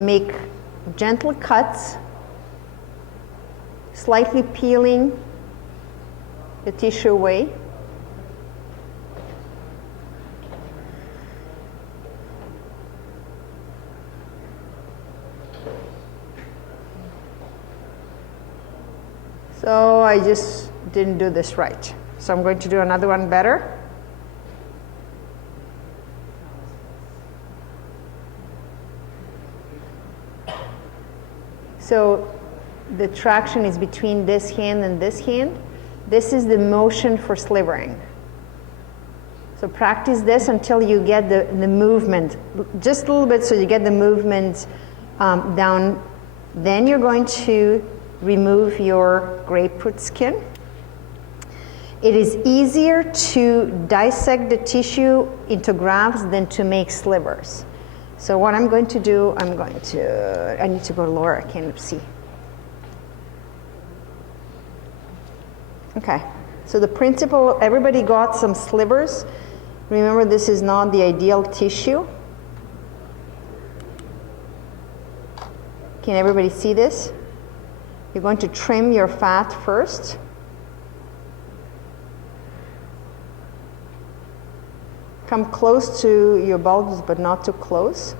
Make gentle cuts, slightly peeling the tissue away. So I just didn't do this right. So I'm going to do another one better. So the traction is between this hand and this hand. This is the motion for slivering. So practice this until you get the movement, just a little bit so you get the movement down. Then you're going to remove your grapefruit skin. It is easier to dissect the tissue into grafts than to make slivers. So what I'm going to do, I need to go lower, I can't see. Okay, so the principle, everybody got some slivers. Remember, this is not the ideal tissue. Can everybody see this? You're going to trim your fat first. Come close to your bulbs, but not too close.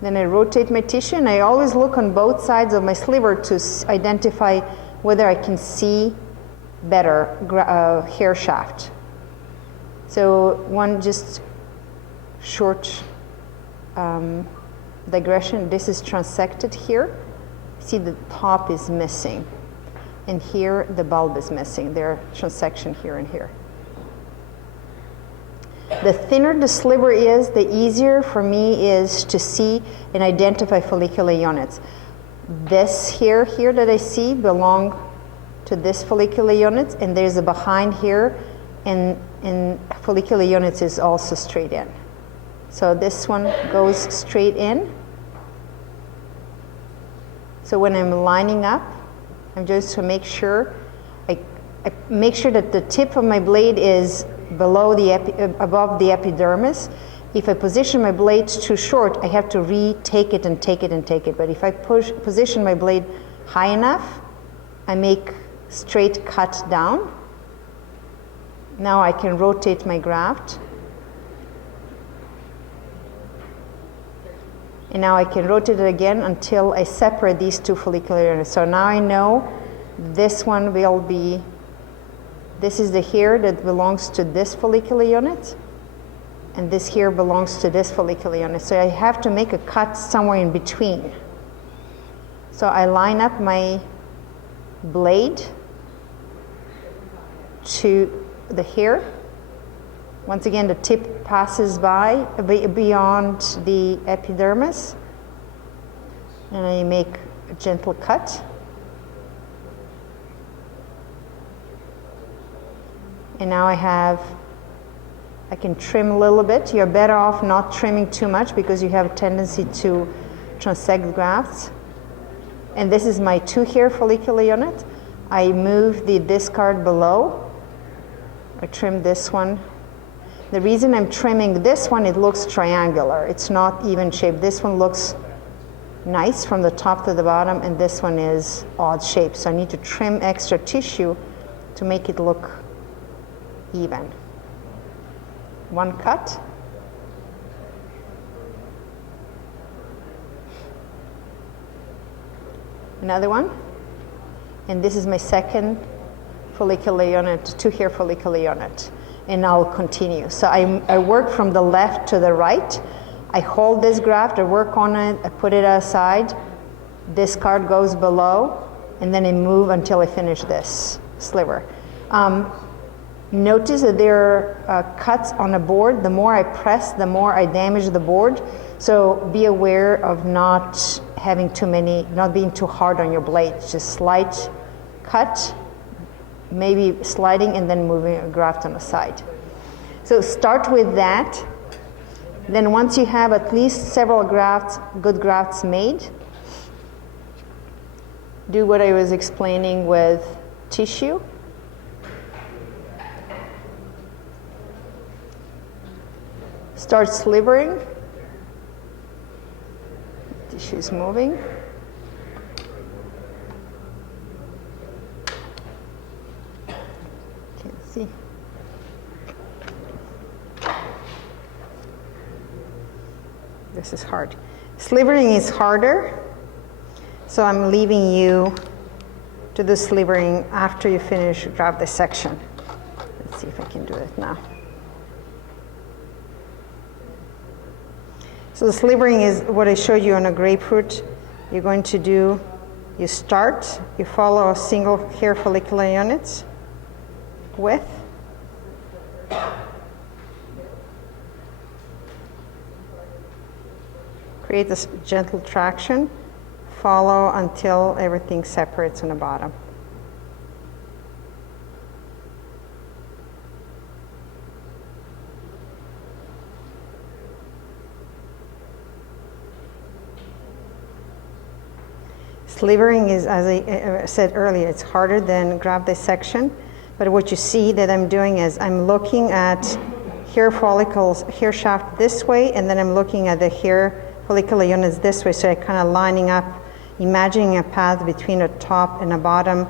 Then I rotate my tissue, and I always look on both sides of my sliver to identify whether I can see better hair shaft. So one just short digression. This is transected here. See, the top is missing, and here the bulb is missing. There transection here and here. The thinner the sliver is, the easier for me is to see and identify follicular units. This here that I see belong to this follicular unit, and there's a behind here, and follicular units is also straight in. So this one goes straight in. So when I'm lining up, I'm just to make sure, I make sure that the tip of my blade is below above the epidermis. If I position my blade too short, I have to retake it and take it and take it. But if I position my blade high enough, I make straight cut down. Now I can rotate my graft. And now I can rotate it again until I separate these two follicular units. So now I know this one will be, this is the hair that belongs to this follicular unit, and this here belongs to this follicular unit. So I have to make a cut somewhere in between. So I line up my blade to the hair. Once again, the tip passes by beyond the epidermis, and I make a gentle cut. And now I can trim a little bit. You're better off not trimming too much because you have a tendency to transect grafts. And this is my 2 hair follicular unit. I move the discard below. I trim this one. The reason I'm trimming this one, it looks triangular. It's not even shaped. This one looks nice from the top to the bottom, and this one is odd shaped. So I need to trim extra tissue to make it look even. One cut. Another one. And this is my second follicular unit, 2 hair follicular unit. And I'll continue. So I work from the left to the right. I hold this graft, I work on it, I put it aside. This card goes below, and then I move until I finish this sliver. Notice that there are cuts on the board. The more I press, the more I damage the board. So be aware of not having too many, not being too hard on your blade. Just slight cut, maybe sliding and then moving a graft on the side. So start with that. Then once you have at least several grafts, good grafts made, do what I was explaining with tissue. Start slivering. Tissue is moving. Can't see. This is hard. Slivering is harder, so I'm leaving you to do slivering after you finish graft dissection. Let's see if I can do it now. So the slivering is what I showed you on a grapefruit. You're going to do, you start, you follow a single hair follicular unit width. Create this gentle traction, follow until everything separates on the bottom. Slivering is, as I said earlier, it's harder than graft dissection, but what you see that I'm doing is I'm looking at hair follicles, hair shaft this way, and then I'm looking at the hair follicular units this way, so I'm kind of lining up, imagining a path between a top and a bottom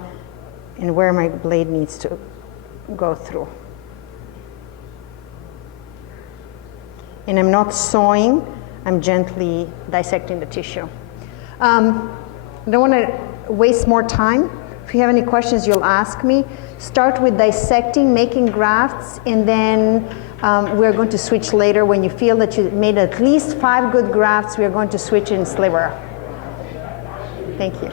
and where my blade needs to go through. And I'm not sewing, I'm gently dissecting the tissue. I don't want to waste more time. If you have any questions, you'll ask me. Start with dissecting, making grafts, and then we're going to switch later. When you feel that you made at least 5 good grafts, we're going to switch in sliver. Thank you.